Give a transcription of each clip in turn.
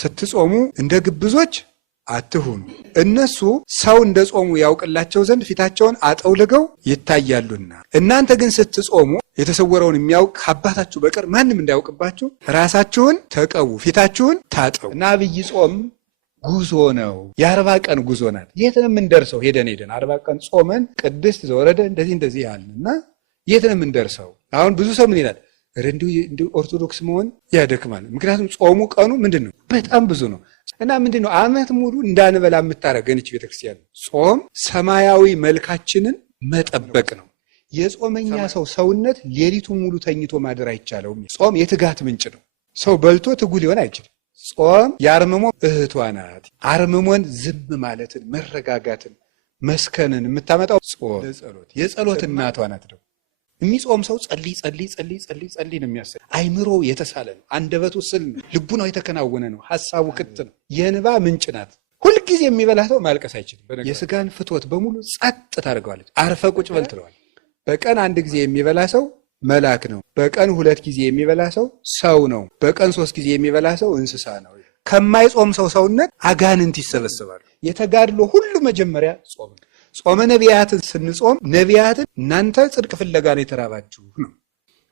ስትጾሙ እንደ ግብዞች አትሁኑ፣ እነሱ ሰው እንደ ጾሙ ያውቅላቸው ዘንድ ፊታቸውን አጠውልገው ይታያሉና፣ እናንተ ግን ስትጾሙ የተሰወረውን የሚያውቅ ከአባታችሁ በቀር ማንም እንዳያውቅባችሁ ራሳችሁን ተቀቡ፣ ፊታችሁን ታጠቡ። እና አብይ ጾም ጉዞ ነው። የ40 ቀን ጉዞ ናት። የት ነው የምንደርሰው? ሄደን 40 ቀን ጾመን ቅድስት ዘወረደ እንደዚህ ያልና የት ነው የምንደርሰው? አሁን ብዙ ሰው ምን ይላል? እንዲሁ ኦርቶዶክስ መሆን ያደክማል። ምክንያቱም ጾሙ ቀኑ ምንድን ነው? በጣም ብዙ ነው። እና ምንድን ነው ዓመት ሙሉ እንዳንበላ የምታደርገን ይህች ቤተክርስቲያን። ጾም ሰማያዊ መልካችንን መጠበቅ ነው። የጾመኛ ሰው ሰውነት ሌሊቱን ሙሉ ተኝቶ ማደር አይቻለውም። ጾም የትጋት ምንጭ ነው። ሰው በልቶ ትጉ ሊሆን አይችልም። ጾም የአርምሞ እህቷ ናት። አርምሞን ዝም ማለትን፣ መረጋጋትን፣ መስከንን የምታመጣው ጾም የጸሎት እናቷ ናት። ደግሞ የሚጾም ሰው ጸልይ ነው የሚያሰኝ። አይምሮ የተሳለ ነው። አንደበቱ ስል ነው። ልቡናው የተከናወነ ነው። ሐሳቡ ክት ነው። የእንባ ምንጭ ናት። ሁልጊዜ የሚበላ ሰው ማልቀስ አይችልም። የስጋን ፍትወት በሙሉ ጸጥ ታደርገዋለች። አርፈ ቁጭ በል ትለዋል። በቀን 1 ጊዜ የሚበላ ሰው መልአክ ነው። በቀን 2 ጊዜ የሚበላ ሰው ሰው ነው። በቀን 3 ጊዜ የሚበላ ሰው እንስሳ ነው። ከማይጾም ሰው ሰውነት አጋንንት ይሰበሰባሉ። የተጋድሎ ሁሉ መጀመሪያ ጾም ነው። ጾመ ነቢያትን ስንጾም ነቢያትን እናንተ ጽድቅ ፍለጋ ነው የተራባችሁ ነው።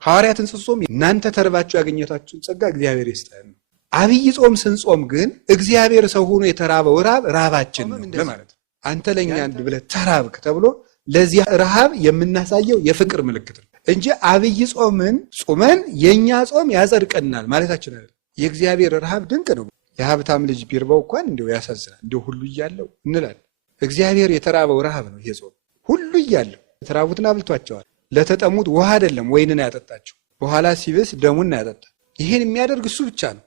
ሐዋርያትን ስንጾም እናንተ ተርባችሁ ያገኘታችሁን ጸጋ እግዚአብሔር ይስጠን ነው። አብይ ጾም ስንጾም ግን እግዚአብሔር ሰው ሆኖ የተራበው ራባችን ነው ማለት ነው። አንተ ለኛ ብለህ ተራብክ ተብሎ ለዚህ ረሃብ የምናሳየው የፍቅር ምልክት ነው እንጂ አብይ ጾምን ጾመን የኛ ጾም ያጸድቀናል ማለታችን አይደለም። የእግዚአብሔር ረሃብ ድንቅ ነው። የሀብታም ልጅ ቢርባው እንኳን እንደው ያሳዝናል። እንደው ሁሉ እያለው እንላለን። እግዚአብሔር የተራበው ረሃብ ነው ይሄ ጾም። ሁሉ እያለው የተራቡትን አብልቷቸዋል። ለተጠሙት ውሃ አይደለም ወይንን ያጠጣቸው፣ በኋላ ሲብስ ደሙን ያጠጣ። ይሄን የሚያደርግ እሱ ብቻ ነው።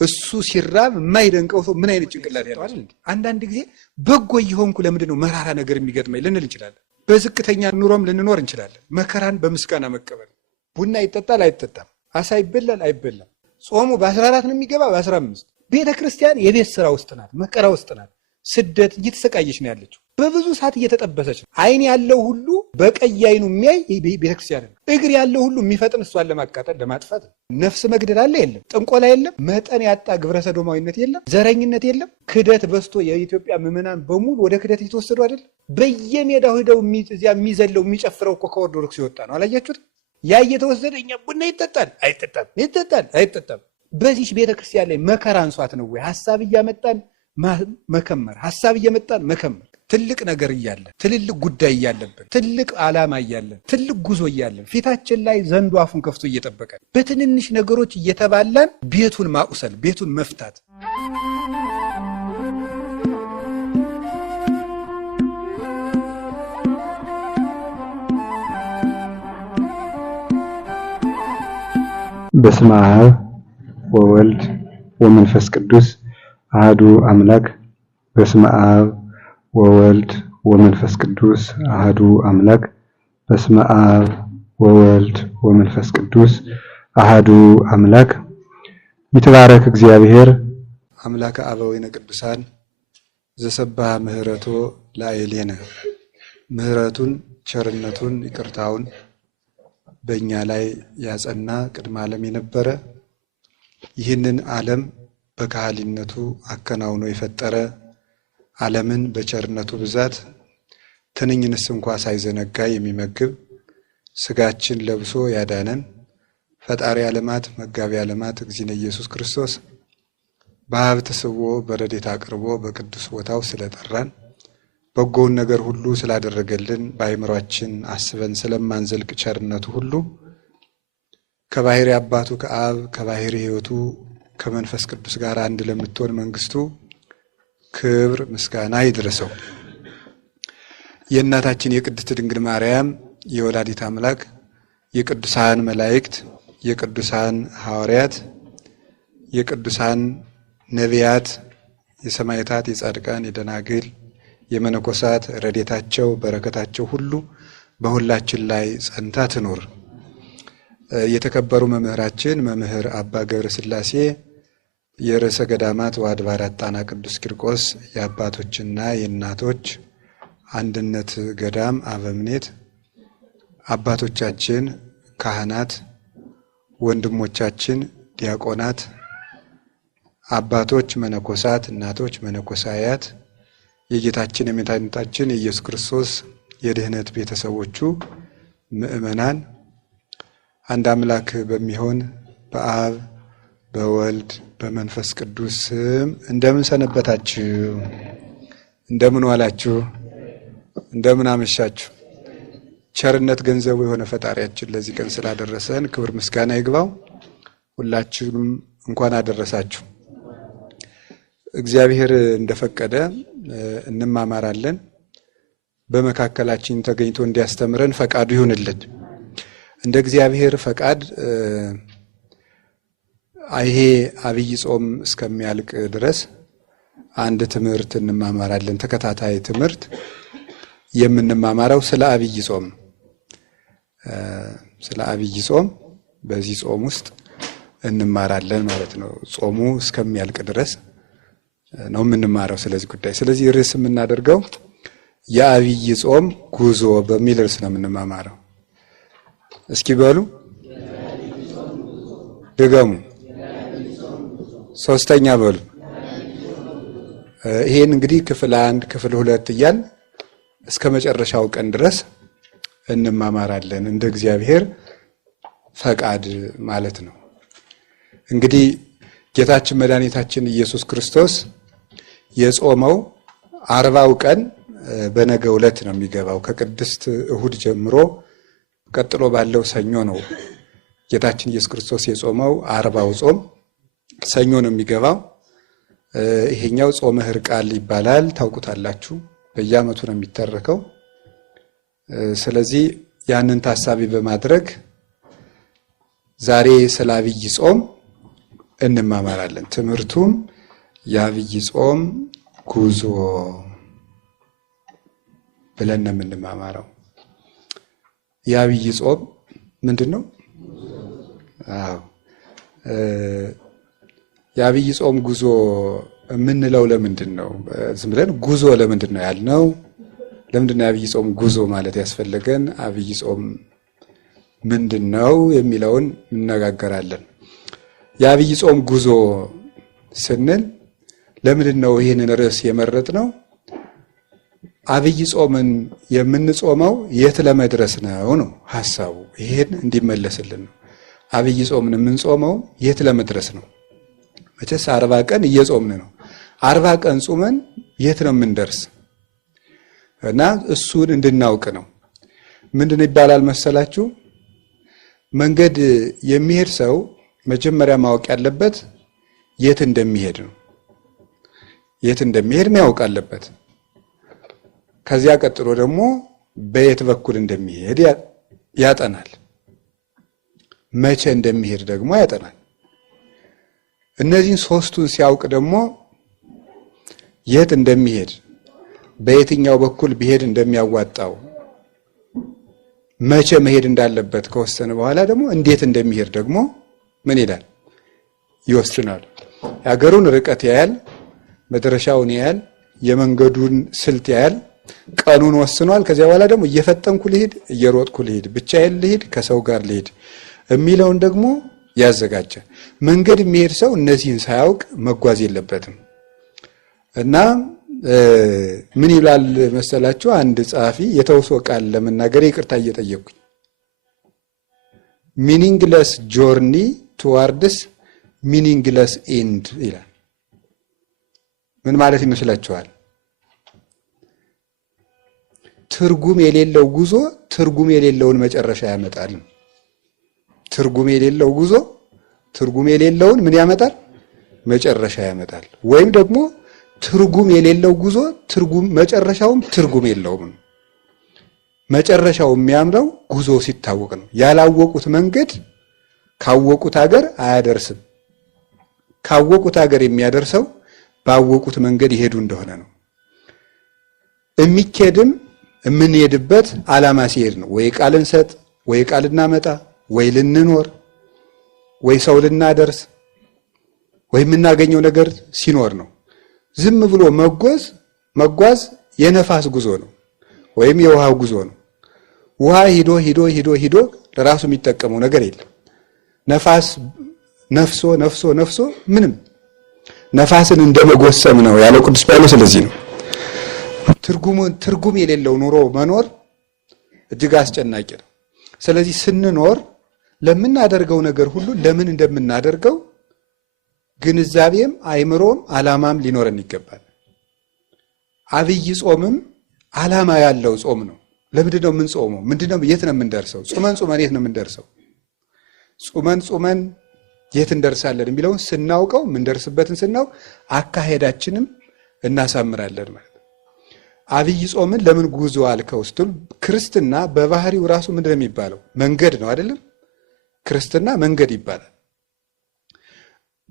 እሱ ሲራብ የማይደንቀው ሰው ምን አይነት ጭንቅላት ያለው አይደል? አንዳንድ ጊዜ በጎ እየሆንኩ ለምንድን ነው መራራ ነገር የሚገጥመኝ ልንል እንችላለን። በዝቅተኛ ኑሮም ልንኖር እንችላለን። መከራን በምስጋና መቀበል። ቡና ይጠጣል አይጠጣም፣ አሳ ይበላል አይበላም። ጾሙ በ14 ነው የሚገባ በ15። ቤተ ክርስቲያን የቤት ስራ ውስጥ ናት፣ መከራ ውስጥ ናት። ስደት እየተሰቃየች ነው ያለችው። በብዙ ሰዓት እየተጠበሰች ነው። አይን ያለው ሁሉ በቀይ አይኑ የሚያይ ቤተክርስቲያን ነው። እግር ያለው ሁሉ የሚፈጥን እሷን ለማቃጠል ለማጥፋት ነው። ነፍስ መግደል አለ የለም፣ ጥንቆላ የለም፣ መጠን ያጣ ግብረ ሰዶማዊነት የለም፣ ዘረኝነት የለም። ክደት በዝቶ የኢትዮጵያ ምዕመናን በሙሉ ወደ ክደት እየተወሰዱ አይደል? በየሜዳው ሄደው እዚያ የሚዘለው የሚጨፍረው እኮ ከኦርቶዶክስ የወጣ ነው። አላያችሁት? ያ እየተወሰደ እኛ ቡና ይጠጣል አይጠጣም። በዚህ ቤተክርስቲያን ላይ መከራ አንሷት ነው ወይ? ሀሳብ እያመጣን መከመር፣ ሀሳብ እየመጣን መከመር። ትልቅ ነገር እያለን፣ ትልልቅ ጉዳይ እያለብን፣ ትልቅ ዓላማ እያለን፣ ትልቅ ጉዞ እያለን ፊታችን ላይ ዘንዶ አፉን ከፍቶ እየጠበቀን በትንንሽ ነገሮች እየተባላን ቤቱን ማቁሰል፣ ቤቱን መፍታት። በስመ አብ ወወልድ ወመንፈስ ቅዱስ አሐዱ አምላክ። በስመ አብ ወወልድ ወመንፈስ ቅዱስ አሐዱ አምላክ። በስመ አብ ወወልድ ወመንፈስ ቅዱስ አሐዱ አምላክ። ይትባረክ እግዚአብሔር አምላከ አበዊነ ቅዱሳን ዘሰብሐ ምህረቶ ለአይሌነ። ምህረቱን ቸርነቱን ይቅርታውን በእኛ ላይ ያጸና ቅድመ ዓለም የነበረ ይህንን ዓለም በካህሊነቱ አከናውኖ የፈጠረ ዓለምን በቸርነቱ ብዛት ትንኝንስ እንኳ ሳይዘነጋ የሚመግብ ስጋችን ለብሶ ያዳነን ፈጣሪ ዓለማት መጋቢ ዓለማት እግዚእነ ኢየሱስ ክርስቶስ በሀብት ስቦ በረድኤት አቅርቦ በቅዱስ ቦታው ስለጠራን በጎውን ነገር ሁሉ ስላደረገልን በአእምሯችን አስበን ስለማንዘልቅ ቸርነቱ ሁሉ ከባሕሪ አባቱ ከአብ ከባሕሪ ሕይወቱ ከመንፈስ ቅዱስ ጋር አንድ ለምትሆን መንግስቱ ክብር ምስጋና ይድረሰው። የእናታችን የቅድስት ድንግል ማርያም የወላዲት አምላክ የቅዱሳን መላእክት የቅዱሳን ሐዋርያት የቅዱሳን ነቢያት የሰማዕታት የጻድቃን የደናግል የመነኮሳት ረድኤታቸው በረከታቸው ሁሉ በሁላችን ላይ ጸንታ ትኖር። የተከበሩ መምህራችን መምህር አባ ገብረ ሥላሴ የርዕሰ ገዳማት ወአድባራት ጣና ቅዱስ ቂርቆስ የአባቶችና የእናቶች አንድነት ገዳም አበምኔት፣ አባቶቻችን ካህናት፣ ወንድሞቻችን ዲያቆናት፣ አባቶች መነኮሳት፣ እናቶች መነኮሳያት፣ የጌታችን የመድኃኒታችን የኢየሱስ ክርስቶስ የድህነት ቤተሰቦቹ ምእመናን አንድ አምላክ በሚሆን በአብ በወልድ በመንፈስ ቅዱስ ስም እንደምን ሰነበታችሁ? እንደምን ዋላችሁ? እንደምን አመሻችሁ? ቸርነት ገንዘቡ የሆነ ፈጣሪያችን ለዚህ ቀን ስላደረሰን ክብር ምስጋና ይግባው። ሁላችሁም እንኳን አደረሳችሁ። እግዚአብሔር እንደፈቀደ እንማማራለን። በመካከላችን ተገኝቶ እንዲያስተምረን ፈቃዱ ይሁንልን። እንደ እግዚአብሔር ፈቃድ ይሄ አብይ ጾም እስከሚያልቅ ድረስ አንድ ትምህርት እንማማራለን። ተከታታይ ትምህርት የምንማማረው ስለ አብይ ጾም ስለ አብይ ጾም በዚህ ጾም ውስጥ እንማራለን ማለት ነው። ጾሙ እስከሚያልቅ ድረስ ነው የምንማረው ስለዚህ ጉዳይ። ስለዚህ ርዕስ የምናደርገው የአብይ ጾም ጉዞ በሚል ርዕስ ነው የምንማማረው። እስኪ በሉ ድገሙ፣ ሶስተኛ በሉ። ይሄን እንግዲህ ክፍል 1 ክፍል 2 እያል እስከ መጨረሻው ቀን ድረስ እንማማራለን እንደ እግዚአብሔር ፈቃድ ማለት ነው። እንግዲህ ጌታችን መድኃኒታችን ኢየሱስ ክርስቶስ የጾመው 40ው ቀን በነገው ዕለት ነው የሚገባው። ከቅድስት እሁድ ጀምሮ ቀጥሎ ባለው ሰኞ ነው ጌታችን ኢየሱስ ክርስቶስ የጾመው 40ው ጾም ሰኞ ነው የሚገባው። ይሄኛው ጾመ ሕርቃል ይባላል። ታውቁታላችሁ። በየዓመቱ ነው የሚተረከው። ስለዚህ ያንን ታሳቢ በማድረግ ዛሬ ስለ አብይ ጾም እንማማራለን። ትምህርቱም የአብይ ጾም ጉዞ ብለን ነው የምንማማረው። የአብይ ጾም ምንድን ነው? አዎ የአብይ ጾም ጉዞ የምንለው ለምንድን ነው? ዝም ብለን ጉዞ ለምንድን ነው ያልነው? ለምንድን ነው የአብይ ጾም ጉዞ ማለት ያስፈለገን? አብይ ጾም ምንድን ነው የሚለውን እንነጋገራለን። የአብይ ጾም ጉዞ ስንል ለምንድን ነው ይህንን ርዕስ የመረጥነው? አብይ ጾምን የምንጾመው የት ለመድረስ ነው ሐሳቡ። ይሄን እንዲመለስልን ነው። አብይ ጾምን የምንጾመው የት ለመድረስ ነው? መቼስ 40 ቀን እየጾምን ነው። 40 ቀን ጾመን የት ነው የምንደርስ? እና እሱን እንድናውቅ ነው። ምንድን ይባላል መሰላችሁ? መንገድ የሚሄድ ሰው መጀመሪያ ማወቅ ያለበት የት እንደሚሄድ ነው። የት እንደሚሄድ ማወቅ አለበት። ከዚያ ቀጥሎ ደግሞ በየት በኩል እንደሚሄድ ያጠናል። መቼ እንደሚሄድ ደግሞ ያጠናል። እነዚህን ሶስቱን ሲያውቅ ደግሞ የት እንደሚሄድ በየትኛው በኩል ቢሄድ እንደሚያዋጣው መቼ መሄድ እንዳለበት ከወሰነ በኋላ ደግሞ እንዴት እንደሚሄድ ደግሞ ምን ይላል? ይወስናል። የሀገሩን ርቀት ያያል፣ መድረሻውን ያያል፣ የመንገዱን ስልት ያያል፣ ቀኑን ወስኗል። ከዚያ በኋላ ደግሞ እየፈጠንኩ ልሂድ፣ እየሮጥኩ ልሂድ፣ ብቻዬን ልሂድ፣ ከሰው ጋር ልሂድ የሚለውን ደግሞ ያዘጋጃል። መንገድ የሚሄድ ሰው እነዚህን ሳያውቅ መጓዝ የለበትም። እና ምን ይላል መሰላችሁ? አንድ ጸሐፊ የተውሶ ቃል ለመናገር ይቅርታ እየጠየቅኩኝ ሚኒንግለስ ጆርኒ ቱዋርድስ ሚኒንግለስ ኤንድ ይላል። ምን ማለት ይመስላችኋል? ትርጉም የሌለው ጉዞ ትርጉም የሌለውን መጨረሻ ያመጣል። ትርጉም የሌለው ጉዞ ትርጉም የሌለውን ምን ያመጣል? መጨረሻ ያመጣል። ወይም ደግሞ ትርጉም የሌለው ጉዞ መጨረሻውም ትርጉም የለውም። መጨረሻው የሚያምረው ጉዞ ሲታወቅ ነው። ያላወቁት መንገድ ካወቁት ሀገር አያደርስም። ካወቁት ሀገር የሚያደርሰው ባወቁት መንገድ ይሄዱ እንደሆነ ነው። የሚኬድም የምንሄድበት ዓላማ ሲሄድ ነው። ወይ ቃል እንሰጥ፣ ወይ ቃል እናመጣ፣ ወይ ልንኖር፣ ወይ ሰው ልናደርስ፣ ወይ የምናገኘው ነገር ሲኖር ነው። ዝም ብሎ መጓዝ የነፋስ ጉዞ ነው፣ ወይም የውሃ ጉዞ ነው። ውሃ ሂዶ ሂዶ ሂዶ ሂዶ ለራሱ የሚጠቀመው ነገር የለም። ነፋስ ነፍሶ ነፍሶ ነፍሶ ምንም ነፋስን እንደመጎሰም ነው ያለው ቅዱስ ጳውሎስ። ስለዚህ ነው ትርጉም የሌለው ኑሮ መኖር እጅግ አስጨናቂ ነው። ስለዚህ ስንኖር ለምናደርገው ነገር ሁሉ ለምን እንደምናደርገው ግንዛቤም አይምሮም ዓላማም ሊኖረን ይገባል። አብይ ጾምም ዓላማ ያለው ጾም ነው። ለምንድን ነው የምንጾመው? ምንድነው? የት ነው የምንደርሰው? ጾመን የት ነው የምንደርሰው? ጾመን የት እንደርሳለን የሚለውን ስናውቀው የምንደርስበትን ስናውቅ አካሄዳችንም እናሳምራለን ማለት ነው። አብይ ጾምን ለምን ጉዞ አልከው ስትል ክርስትና በባህሪው ራሱ ምንድን ነው የሚባለው? መንገድ ነው አይደለም? ክርስትና መንገድ ይባላል።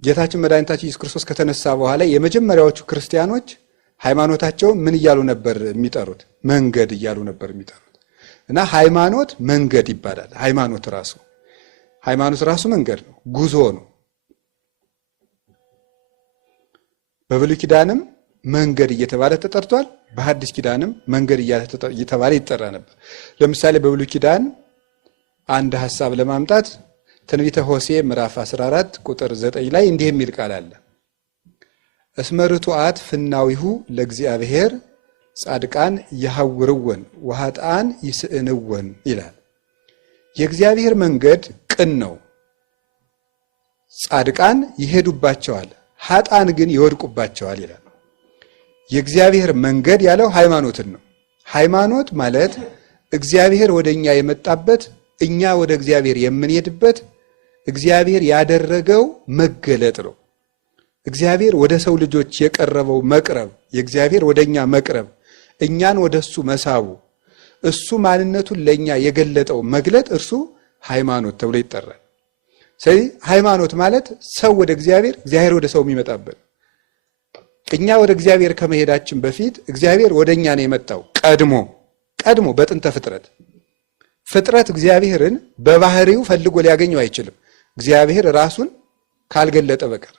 ጌታችን መድኃኒታችን ኢየሱስ ክርስቶስ ከተነሳ በኋላ የመጀመሪያዎቹ ክርስቲያኖች ሃይማኖታቸውን ምን እያሉ ነበር የሚጠሩት? መንገድ እያሉ ነበር የሚጠሩት። እና ሃይማኖት መንገድ ይባላል። ሃይማኖት ራሱ መንገድ ነው፣ ጉዞ ነው። በብሉይ ኪዳንም መንገድ እየተባለ ተጠርቷል። በሐዲስ ኪዳንም መንገድ እየተባለ ይጠራ ነበር። ለምሳሌ በብሉይ ኪዳን አንድ ሐሳብ ለማምጣት ትንቢተ ሆሴዕ ምዕራፍ 14 ቁጥር 9 ላይ እንዲህ የሚል ቃል አለ። እስመ ርቱዓት ፍናዊሁ ለእግዚአብሔር ጻድቃን ይሐውርወን ወኃጥአን ይስእንወን ይላል። የእግዚአብሔር መንገድ ቅን ነው፣ ጻድቃን ይሄዱባቸዋል፣ ኃጥአን ግን ይወድቁባቸዋል ይላል። የእግዚአብሔር መንገድ ያለው ሃይማኖትን ነው። ሃይማኖት ማለት እግዚአብሔር ወደኛ የመጣበት፣ እኛ ወደ እግዚአብሔር የምንሄድበት፣ እግዚአብሔር ያደረገው መገለጥ ነው። እግዚአብሔር ወደ ሰው ልጆች የቀረበው መቅረብ፣ የእግዚአብሔር ወደኛ መቅረብ፣ እኛን ወደሱ መሳቡ፣ እሱ ማንነቱን ለኛ የገለጠው መግለጥ እርሱ ሃይማኖት ተብሎ ይጠራል። ስለዚህ ሃይማኖት ማለት ሰው ወደ እግዚአብሔር፣ እግዚአብሔር ወደ ሰው የሚመጣበት። እኛ ወደ እግዚአብሔር ከመሄዳችን በፊት እግዚአብሔር ወደኛ ነው የመጣው። ቀድሞ በጥንተ ፍጥረት እግዚአብሔርን በባህሪው ፈልጎ ሊያገኘው አይችልም፣ እግዚአብሔር ራሱን ካልገለጠ በቀር።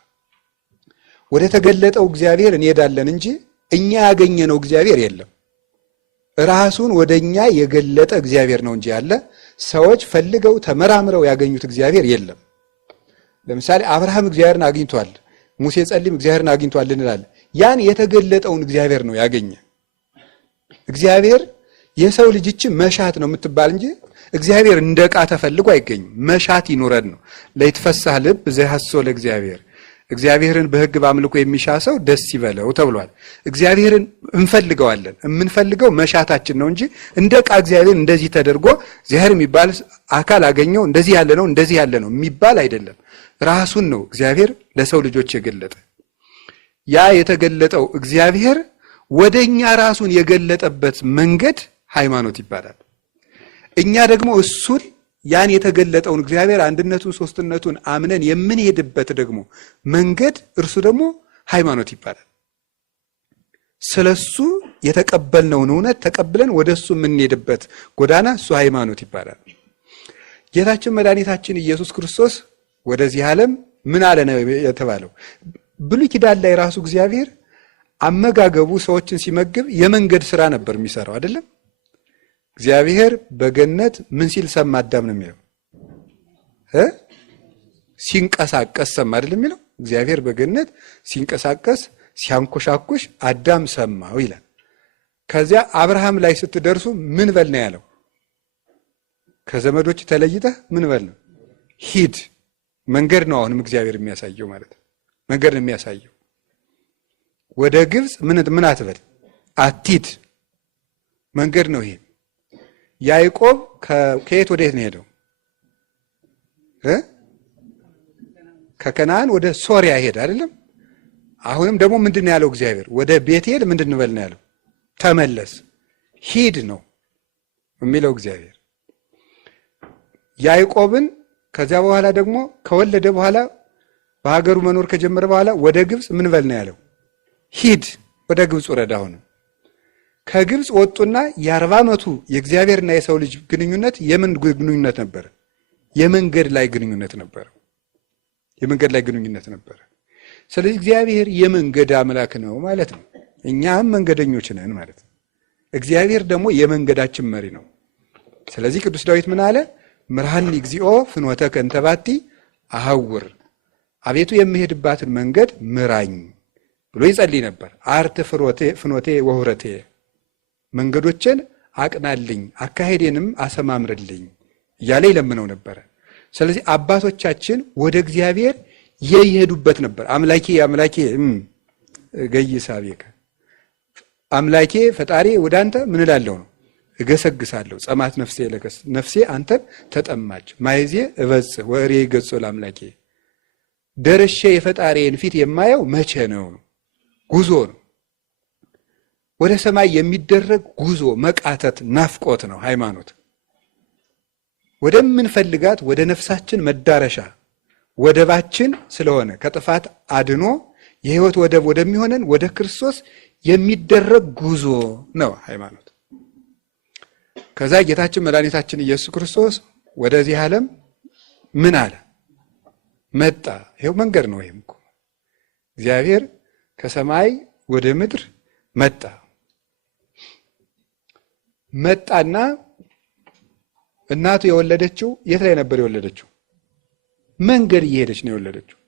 ወደ ተገለጠው እግዚአብሔር እንሄዳለን እንጂ እኛ ያገኘነው እግዚአብሔር የለም። ራሱን ወደኛ የገለጠ እግዚአብሔር ነው እንጂ ያለ ሰዎች ፈልገው ተመራምረው ያገኙት እግዚአብሔር የለም። ለምሳሌ አብርሃም እግዚአብሔርን አግኝቷል፣ ሙሴ ጸሊም እግዚአብሔርን አግኝቷል እንላለን። ያን የተገለጠውን እግዚአብሔር ነው ያገኘ። እግዚአብሔር የሰው ልጅ መሻት ነው የምትባል እንጂ እግዚአብሔር እንደ ዕቃ ተፈልጎ አይገኝም። መሻት ይኑረን ነው። ለይትፈሳህ ልብ ዘያሐስሶ ለእግዚአብሔር፣ እግዚአብሔርን በሕግ በአምልኮ የሚሻ ሰው ደስ ይበለው ተብሏል። እግዚአብሔርን እንፈልገዋለን። የምንፈልገው መሻታችን ነው እንጂ እንደ ዕቃ እግዚአብሔር እንደዚህ ተደርጎ እግዚአብሔር የሚባል አካል አገኘው እንደዚህ ያለ ነው የሚባል አይደለም። ራሱን ነው እግዚአብሔር ለሰው ልጆች የገለጠ። ያ የተገለጠው እግዚአብሔር ወደኛ ራሱን የገለጠበት መንገድ ሃይማኖት ይባላል። እኛ ደግሞ እሱን ያን የተገለጠውን እግዚአብሔር አንድነቱን ሶስትነቱን አምነን የምንሄድበት ደግሞ መንገድ እርሱ ደግሞ ሃይማኖት ይባላል። ስለሱ የተቀበልነውን እውነት ተቀብለን ወደሱ የምንሄድበት ጎዳና እሱ ሃይማኖት ይባላል። ጌታችን መድኃኒታችን ኢየሱስ ክርስቶስ ወደዚህ ዓለም ምን አለ ነው የተባለው? ብሉይ ኪዳን ላይ ራሱ እግዚአብሔር አመጋገቡ ሰዎችን ሲመግብ የመንገድ ስራ ነበር የሚሰራው አይደለም? እግዚአብሔር በገነት ምን ሲል ሰማ አዳም ነው የሚለው? ሲንቀሳቀስ ሰማ አይደለም የሚለው? እግዚአብሔር በገነት ሲንቀሳቀስ ሲያንኮሻኩሽ አዳም ሰማው ይላል። ከዚያ አብርሃም ላይ ስትደርሱ ምን በል ነው ያለው? ከዘመዶች ተለይተህ ምን በል ነው? ሂድ። መንገድ ነው አሁንም እግዚአብሔር የሚያሳየው ማለት ነው። መንገድ ነው የሚያሳየው። ወደ ግብፅ ምን አትበል አትሂድ፣ መንገድ ነው ይሄ። ያዕቆብ ከየት ወደ የት ነው ሄደው? ከከነዓን ወደ ሶሪያ ሄደ አይደለም? አሁንም ደግሞ ምንድን ነው ያለው እግዚአብሔር? ወደ ቤቴል ምንድን እንበል ነው ያለው? ተመለስ፣ ሂድ ነው የሚለው እግዚአብሔር ያዕቆብን። ከዚያ በኋላ ደግሞ ከወለደ በኋላ በሀገሩ መኖር ከጀመረ በኋላ ወደ ግብፅ ምን በል ነው ያለው? ሂድ፣ ወደ ግብፅ ውረድ። አሁንም ከግብፅ ወጡና የ40 ዓመቱ የእግዚአብሔርና የሰው ልጅ ግንኙነት የምን ግንኙነት ነበር? የመንገድ ላይ ግንኙነት ነበር። የመንገድ ላይ ግንኙነት ነበር። ስለዚህ እግዚአብሔር የመንገድ አምላክ ነው ማለት ነው። እኛም መንገደኞች ነን ማለት ነው። እግዚአብሔር ደግሞ የመንገዳችን መሪ ነው። ስለዚህ ቅዱስ ዳዊት ምን አለ? ምርሃኒ እግዚኦ ፍኖተከ እንተ ባቲ አሐውር፣ አቤቱ የምሄድባትን መንገድ ምራኝ ብሎ ይጸልይ ነበር። አርት ፍኖቴ ወሁረቴ፣ መንገዶችን አቅናልኝ አካሄዴንም አሰማምርልኝ እያለ ይለምነው ነበረ። ስለዚህ አባቶቻችን ወደ እግዚአብሔር የይሄዱበት ነበር። አምላኬ አምላኬ ገይሳቤከ፣ አምላኬ ፈጣሪ ወደ አንተ ምን እላለሁ ነው እገሰግሳለሁ። ጸማት ነፍሴ ለከስ፣ ነፍሴ አንተን ተጠማች። ማይዜ እበጽሕ ወእሬ ገጾ ለአምላኬ፣ ደርሼ የፈጣሪን ፊት የማየው መቼ ነው? ጉዞ ነው። ወደ ሰማይ የሚደረግ ጉዞ፣ መቃተት፣ ናፍቆት ነው ሃይማኖት። ወደምንፈልጋት ወደ ነፍሳችን መዳረሻ ወደባችን ስለሆነ ከጥፋት አድኖ የሕይወት ወደብ ወደሚሆነን ወደ ክርስቶስ የሚደረግ ጉዞ ነው ሃይማኖት። ከዛ ጌታችን መድኃኒታችን ኢየሱስ ክርስቶስ ወደዚህ ዓለም ምን አለ? መጣ። ይኸው መንገድ ነው። ይሄም እኮ እግዚአብሔር ከሰማይ ወደ ምድር መጣ። መጣና እናቱ የወለደችው የት ላይ ነበር የወለደችው? መንገድ እየሄደች ነው የወለደችው።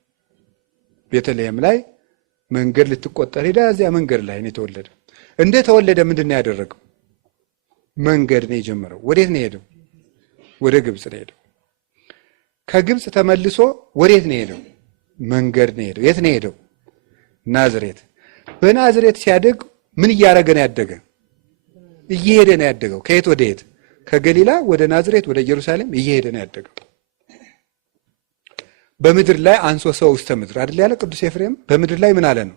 ቤተልሔም ላይ መንገድ ልትቆጠር ሄዳ እዚያ መንገድ ላይ ነው የተወለደ። እንደተወለደ ምንድን ነው ያደረገው? መንገድ ነው የጀመረው። ወዴት ነው የሄደው? ወደ ግብፅ ነው የሄደው። ከግብፅ ተመልሶ ወዴት ነው የሄደው? መንገድ ነው የሄደው። የት ነው የሄደው? ናዝሬት። በናዝሬት ሲያደግ ምን እያደረገ ነው ያደገ? እየሄደ ነው ያደገው። ከየት ወደ የት? ከገሊላ ወደ ናዝሬት ወደ ኢየሩሳሌም እየሄደ ነው ያደገው። በምድር ላይ አንሶ ሰው ውስተ ምድር አይደል ያለ ቅዱስ ኤፍሬም። በምድር ላይ ምን አለ ነው?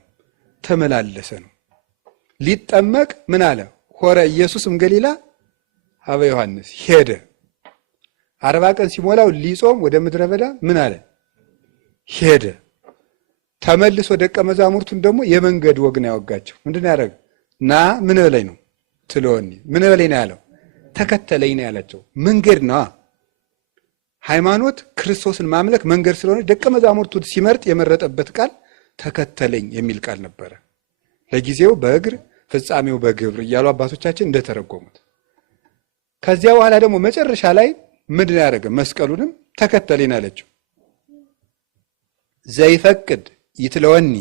ተመላለሰ ነው። ሊጠመቅ ምን አለ? ሆረ ኢየሱስም ገሊላ ሀበ ዮሐንስ፣ ሄደ። 40 ቀን ሲሞላው ሊጾም ወደ ምድረ በዳ ምን አለ? ሄደ። ተመልሶ ደቀ መዛሙርቱን ደግሞ የመንገድ ወግ ነው ያወጋቸው። ምንድን ነው ያደረገ? ና ምን በለኝ ነው ትለወኒ፣ ምን በለኝ ነው ያለው? ተከተለኝ ነው ያላቸው። መንገድ ነው ሃይማኖት። ክርስቶስን ማምለክ መንገድ ስለሆነ ደቀ መዛሙርቱን ሲመርጥ የመረጠበት ቃል ተከተለኝ የሚል ቃል ነበረ። ለጊዜው በእግር ፍጻሜው በግብር እያሉ አባቶቻችን እንደተረጎሙት። ከዚያ በኋላ ደግሞ መጨረሻ ላይ ምንድን ያደረገ? መስቀሉንም ተከተለኝ አለችው። ዘይፈቅድ ይትለወኒ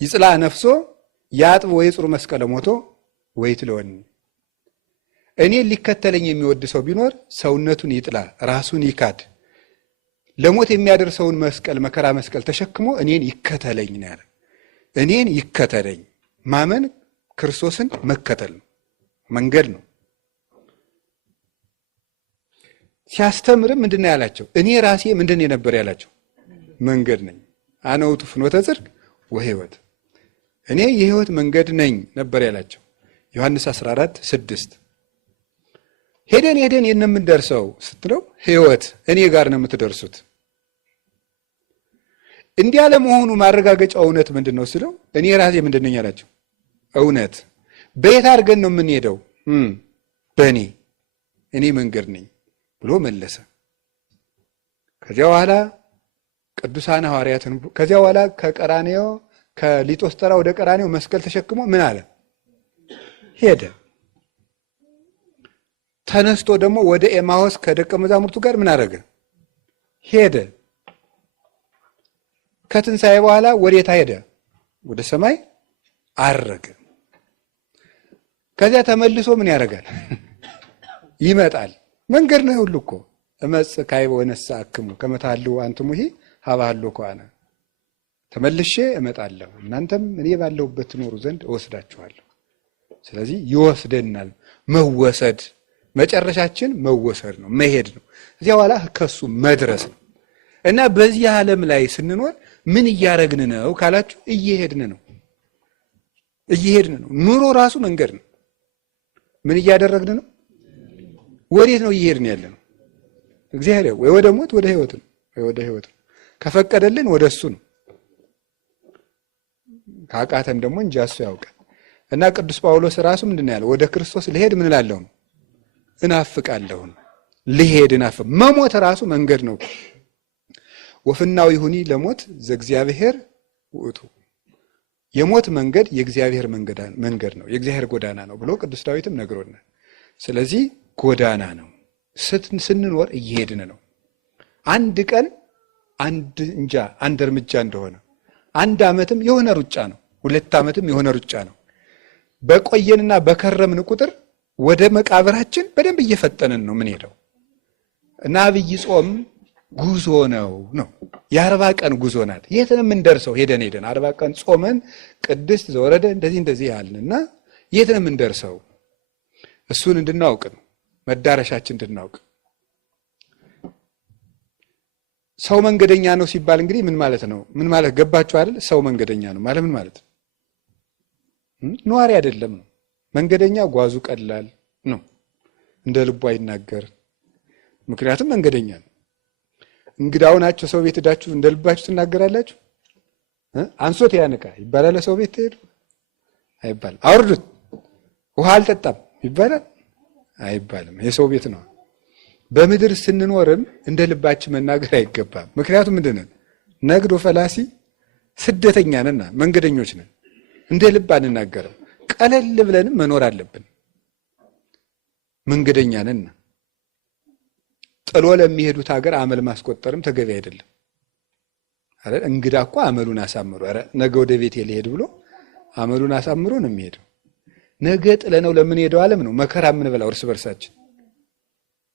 ይጽላ ነፍሶ ያጥብ ወይ ጽሩ መስቀለ ሞቶ ወይ ትለወኒ። እኔን ሊከተለኝ የሚወድ ሰው ቢኖር ሰውነቱን ይጥላ፣ ራሱን ይካድ፣ ለሞት የሚያደርሰውን መስቀል መከራ መስቀል ተሸክሞ እኔን ይከተለኝ ነው ያለ። እኔን ይከተለኝ ማመን ክርስቶስን መከተል ነው፣ መንገድ ነው። ሲያስተምርም ምንድን ነው ያላቸው? እኔ ራሴ ምንድን ነው የነበር ያላቸው? መንገድ ነኝ። አነ ውእቱ ፍኖተ ጽድቅ ወሕይወት፣ እኔ የሕይወት መንገድ ነኝ ነበር ያላቸው። ዮሐንስ 14:6 ሄደን ሄደን የምንደርሰው ስትለው ሕይወት እኔ ጋር ነው የምትደርሱት። እንዲህ ያለመሆኑ ማረጋገጫው እውነት ምንድን ነው ስለው እኔ ራሴ ምንድን ነኝ ያላቸው? እውነት። በየት አድርገን ነው የምንሄደው? በእኔ እኔ መንገድ ነኝ ብሎ መለሰ። ከዚያ በኋላ ቅዱሳን ሐዋርያትን ከዚያ በኋላ ከቀራንዮ ከሊጦስጠራ ወደ ቀራንዮ መስቀል ተሸክሞ ምን አለ? ሄደ። ተነስቶ ደግሞ ወደ ኤማሆስ ከደቀ መዛሙርቱ ጋር ምን አደረገ? ሄደ። ከትንሣኤ በኋላ ወዴታ ሄደ? ወደ ሰማይ አረገ። ከዚያ ተመልሶ ምን ያደርጋል? ይመጣል። መንገድ ነው ሁሉ እኮ። እመጽእ ካዕበ ወነሣእክሙ ከመ ተሃልዉ አንትሙሂ ሀበ ሀሎኩ አነ። ተመልሼ እመጣለሁ እናንተም እኔ ባለሁበት ትኖሩ ዘንድ እወስዳችኋለሁ። ስለዚህ ይወስደናል። መወሰድ መጨረሻችን መወሰድ ነው፣ መሄድ ነው። እዚያ በኋላ ከሱ መድረስ ነው። እና በዚህ ዓለም ላይ ስንኖር ምን እያረግን ነው ካላችሁ፣ እየሄድን ነው። እየሄድን ነው። ኑሮ ራሱ መንገድ ነው። ምን እያደረግን ነው? ወዴት ነው እየሄድን ያለ ነው? እግዚአብሔር ወይ ወደ ሞት ወደ ሕይወት ነው፣ ወይ ወደ ሕይወት ነው። ከፈቀደልን ወደ እሱ ነው። ካቃተን ደግሞ እንጂ እሱ ያውቃል። እና ቅዱስ ጳውሎስ ራሱ ምንድን ነው ያለው? ወደ ክርስቶስ ልሄድ ምን እላለሁ ነው? እናፍቃለሁ። ልሄድ እናፍቅ። መሞት ራሱ መንገድ ነው። ወፍናው ይሁኒ ለሞት ዘእግዚአብሔር ውእቱ። የሞት መንገድ የእግዚአብሔር መንገድ ነው፣ የእግዚአብሔር ጎዳና ነው ብሎ ቅዱስ ዳዊትም ነግሮናል። ስለዚህ ጎዳና ነው። ስንኖር እየሄድን ነው። አንድ ቀን አንድ እርምጃ እንደሆነ፣ አንድ ዓመትም የሆነ ሩጫ ነው። 2 ዓመትም የሆነ ሩጫ ነው። በቆየንና በከረምን ቁጥር ወደ መቃብራችን በደንብ እየፈጠንን ነው ምን ሄደው እና አብይ ጾም ጉዞ ነው። የ40 ቀን ጉዞ ናት። የት ነው የምንደርሰው? ሄደን 40 ቀን ጾመን ቅድስት ዘወረደ እንደዚህ ያልንና የት ነው የምንደርሰው? እሱን እንድናውቅ ነው፣ መዳረሻችን እንድናውቅ። ሰው መንገደኛ ነው ሲባል እንግዲህ ምን ማለት ነው? ምን ማለት ገባችሁ አይደል? ሰው መንገደኛ ነው ማለት ምን ማለት ነው? ነዋሪ አይደለም ነው። መንገደኛ ጓዙ ቀላል ነው፣ እንደ ልቡ አይናገር። ምክንያቱም መንገደኛ ነው። እንግዳው ናቸው። ሰው ቤት ሄዳችሁ እንደ ልባችሁ ትናገራላችሁ? አንሶት ያንቃ ይባላል። ሰው ቤት ሄዱ አይባልም። አውርዱት ውሃ አልጠጣም ይባላል አይባልም። የሰው ቤት ነው። በምድር ስንኖርም እንደ ልባችን መናገር አይገባም። ምክንያቱም ምንድነው? ነግዶ ፈላሲ ስደተኛ ነንና መንገደኞች ነን። እንደ ልብ አንናገርም። ቀለል ብለንም መኖር አለብን። መንገደኛ ነንና ጥሎ ለሚሄዱት ሀገር አመል ማስቆጠርም ተገቢ አይደለም አይደል? እንግዳ እኮ አመሉን አሳምሮ ነገ ወደ ቤት ሊሄድ ብሎ አመሉን አሳምሮ ነው የሚሄደው። ነገ ጥለነው ለምን ሄደው ዓለም ነው መከራ የምንበላው እርስ በርሳችን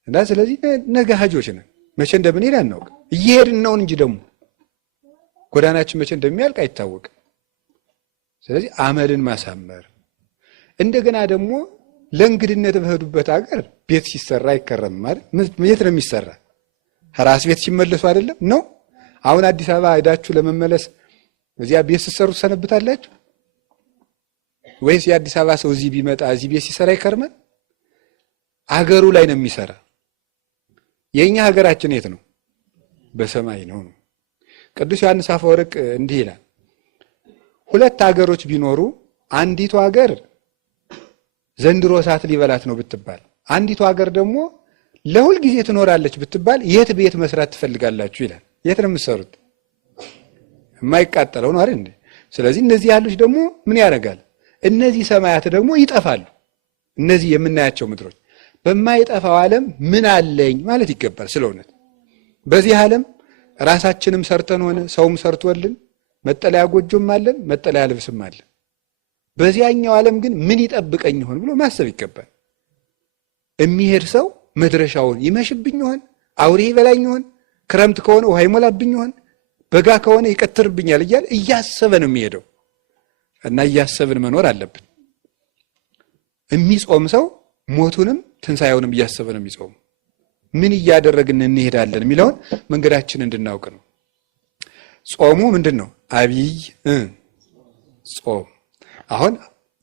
እና ስለዚህ ነገ ሀጆች ነን። መቼ እንደምንሄድ አናውቅ። እየሄድን ነው እንጂ ደግሞ ጎዳናችን መቼ እንደሚያልቅ አይታወቅም። ስለዚህ አመልን ማሳመር እንደገና ደግሞ ለእንግድነት በሄዱበት ሀገር ቤት ሲሰራ አይከረምም አይደል? የት ነው የሚሰራ? ራስ ቤት ሲመለሱ አይደለም ነው። አሁን አዲስ አበባ ሄዳችሁ ለመመለስ እዚያ ቤት ሲሰሩ ሰነብታላችሁ ወይስ የአዲስ አበባ ሰው እዚህ ቢመጣ እዚህ ቤት ሲሰራ ይከርማል? አገሩ ላይ ነው የሚሰራ። የኛ ሀገራችን የት ነው? በሰማይ ነው። ቅዱስ ዮሐንስ አፈወርቅ እንዲህ ይላል፣ 2 ሀገሮች ቢኖሩ አንዲቱ ሀገር ዘንድሮ እሳት ሊበላት ነው ብትባል፣ አንዲቱ ሀገር ደግሞ ለሁል ጊዜ ትኖራለች ብትባል የት ቤት መስራት ትፈልጋላችሁ ይላል። የት ነው የምትሰሩት? የማይቃጠለው ነው አይደል? ስለዚህ እነዚህ ያሉት ደግሞ ምን ያደርጋል? እነዚህ ሰማያት ደግሞ ይጠፋሉ። እነዚህ የምናያቸው ምድሮች በማይጠፋው ዓለም ምን አለኝ ማለት ይገባል። ስለእውነት በዚህ ዓለም ራሳችንም ሰርተን ሆነ ሰውም ሰርቶልን መጠለያ ጎጆም አለን፣ መጠለያ ልብስም አለን። በዚያኛው ዓለም ግን ምን ይጠብቀኝ ይሆን ብሎ ማሰብ ይገባል። የሚሄድ ሰው መድረሻውን ይመሽብኝ ይሆን? አውሬ ይበላኝ ይሆን? ክረምት ከሆነ ውሃ ይሞላብኝ ይሆን? በጋ ከሆነ ይቀትርብኛል እያለ እያሰበ ነው የሚሄደው እና እያሰብን መኖር አለብን። የሚጾም ሰው ሞቱንም ትንሣኤውንም እያሰበ ነው የሚጾሙ። ምን እያደረግን እንሄዳለን የሚለውን መንገዳችን እንድናውቅ ነው። ጾሙ ምንድን ነው? አብይ ጾም። አሁን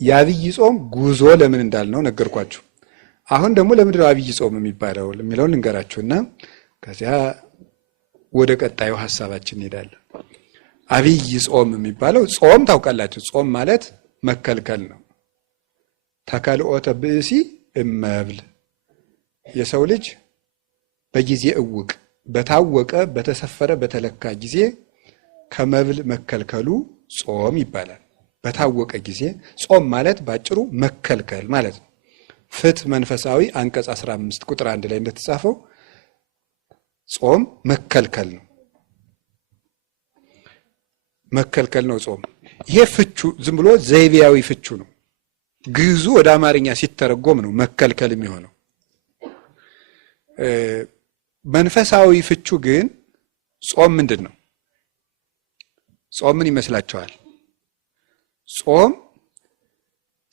የአብይ ጾም ጉዞ ለምን እንዳልነው ነገርኳችሁ። አሁን ደግሞ ለምንድን ነው አብይ ጾም የሚባለው የሚለውን ልንገራችሁና ከዚያ ወደ ቀጣዩ ሐሳባችን እንሄዳለን። አብይ ጾም የሚባለው ጾም ታውቃላችሁ። ጾም ማለት መከልከል ነው። ተከልኦተ ብእሲ እመብል፣ የሰው ልጅ በጊዜ እውቅ በታወቀ በተሰፈረ በተለካ ጊዜ ከመብል መከልከሉ ጾም ይባላል። በታወቀ ጊዜ ጾም ማለት ባጭሩ መከልከል ማለት ነው። ፍትሕ መንፈሳዊ አንቀጽ 15 ቁጥር 1 ላይ እንደተጻፈው ጾም መከልከል ነው። መከልከል ነው ጾም። ይሄ ፍቹ ዝም ብሎ ዘይቤያዊ ፍቹ ነው። ግዕዙ ወደ አማርኛ ሲተረጎም ነው መከልከል የሚሆነው። መንፈሳዊ ፍቹ ግን ጾም ምንድን ነው? ጾም ምን ይመስላችኋል? ጾም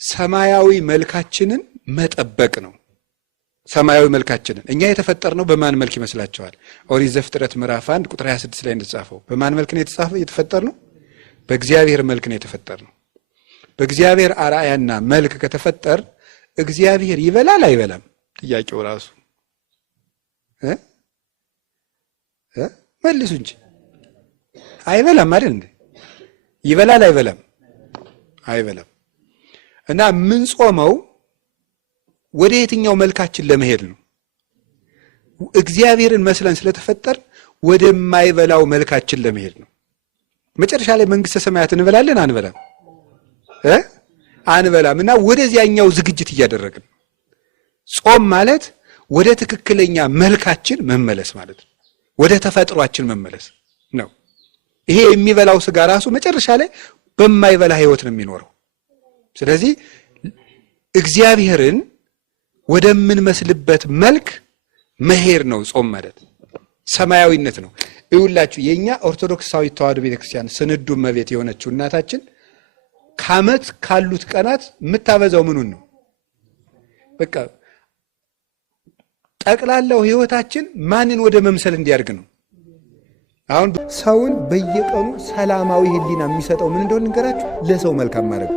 ሰማያዊ መልካችንን መጠበቅ ነው። ሰማያዊ መልካችንን እኛ የተፈጠርነው በማን መልክ ይመስላችኋል? ኦሪት ዘፍጥረት ምዕራፍ 1 ቁጥር 26 ላይ እንደተጻፈው በማን መልክ ነው የተፈጠርነው? በእግዚአብሔር መልክ ነው የተፈጠርነው። በእግዚአብሔር አርአያና መልክ ከተፈጠር እግዚአብሔር ይበላል አይበላም? ጥያቄው ራሱ መልሱ እንጂ አይበላም አይደል እንዴ? ይበላል አይበላም? አይበላም። እና ምን ጾመው ወደ የትኛው መልካችን ለመሄድ ነው? እግዚአብሔርን መስለን ስለተፈጠር ወደማይበላው መልካችን ለመሄድ ነው። መጨረሻ ላይ መንግስተ ሰማያት እንበላለን አንበላም? አንበላም። እና ወደዚያኛው ዝግጅት እያደረግን ነው። ጾም ማለት ወደ ትክክለኛ መልካችን መመለስ ማለት ነው። ወደ ተፈጥሯችን መመለስ ነው። ይሄ የሚበላው ስጋ ራሱ መጨረሻ ላይ በማይበላ ህይወት ነው የሚኖረው። ስለዚህ እግዚአብሔርን ወደምንመስልበት መልክ መሄድ ነው ጾም ማለት፣ ሰማያዊነት ነው። ይውላችሁ የኛ ኦርቶዶክሳዊ ተዋሕዶ ቤተክርስቲያን ስንዱ እመቤት የሆነችው እናታችን ከዓመት ካሉት ቀናት የምታበዛው ምኑን ነው? በቃ ጠቅላላው ህይወታችን ማንን ወደ መምሰል እንዲያርግ ነው። አሁን ሰውን በየቀኑ ሰላማዊ ህሊና የሚሰጠው ምን እንደሆነ ንገራችሁ፣ ለሰው መልካም ማድረግ